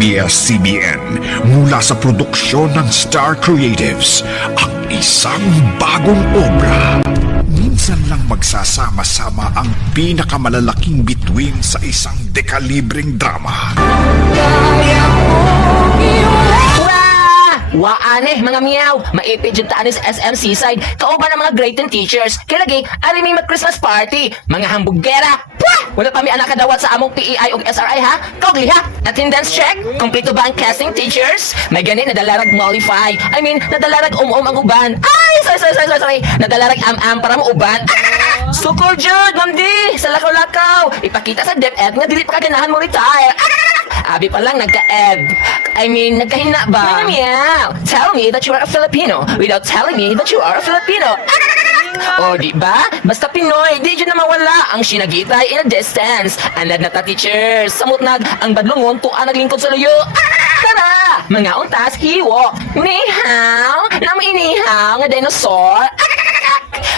ABS-CBN mula sa produksyon ng Star Creatives ang isang bagong obra. Minsan lang magsasama-sama ang pinakamalalaking bituin sa isang dekalibreng drama. Waane, mga miyaw! Maipid yung taan sa SM Seaside. Kauban ng mga great and teachers. Kaya lagi, ari may mag-Christmas party. Mga hambugera. Pwah! Wala pa may anak kadawat sa among PEI o SRI ha? Kaugli ha? Attendance check? Kompleto ba ang casting teachers? May ganit nadalarag mollify. I mean, nadalarag ang uban. Ay! Sorry. Nadalarag am-am para mo uban. Sukol jud, mandi! Sa lakaw-lakaw! Ipakita sa DepEd nga dili pa kaganahan mo retire. Abi pa lang nagka-ed. I mean, nagkahina ba? Meow! Tell me that you are a Filipino without telling me that you are a Filipino. O, di ba? Basta Pinoy, di dyan na mawala ang sinagitay in a distance. Anad na ta teachers, samutnag ang badlungon tuan naglingkod sa luyo. Tara! Mga untas, hiwo. Nihaw! Inihaw nga dinosaur.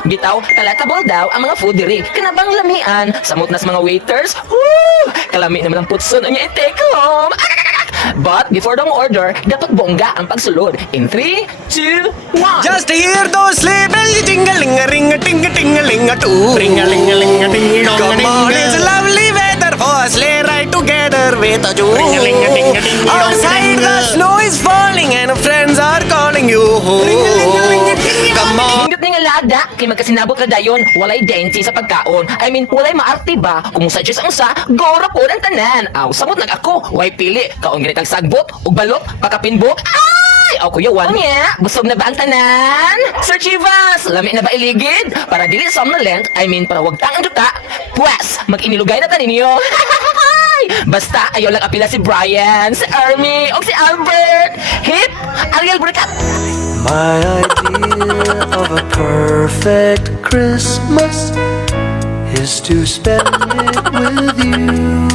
Bitaw, talatable daw ang mga food diri. Kanabang lamian, samot nas mga waiters. Woo! Kalami naman ang putson ang i-take home. But before the order, dapat bongga ang pagsulod. In 3, 2, 1. Just hear those sleigh bells jingling-a-ring-a-ting-a-ting-a-ling-a-too. Ring-a-ling-a-ling-a-ting-a-dong-a-ding-a. Come on, it's a lovely weather for a sleigh ride together with a Jew. Ring-a-ling-a-ting-a-ding-a-ding-a-ding. Outside the snow is falling and friends are calling you. Come on. Hindot ni nga lada, kay magkasinabot ka dayon, walay denti sa pagkaon. I mean, walay maarte ba? Kung sa Diyos ang usa, gora po ang tanan. Aw, samot nag ako, way pili. Kaon ganit ang sagbot, ug balot, pakapinbok. Ay! Aw, kuya Wan. Nya, busog na ba ang tanan? Sir Chivas, lami na ba iligid? Para dili somnolent, I mean, para wag tang ang duta. Pwes, mag-inilugay na taninyo. Basta, ayaw lang apila si Brian, si Ermi, o si Albert. Hip, Ariel Burikat. My idea of a perfect Christmas is to spend it with you.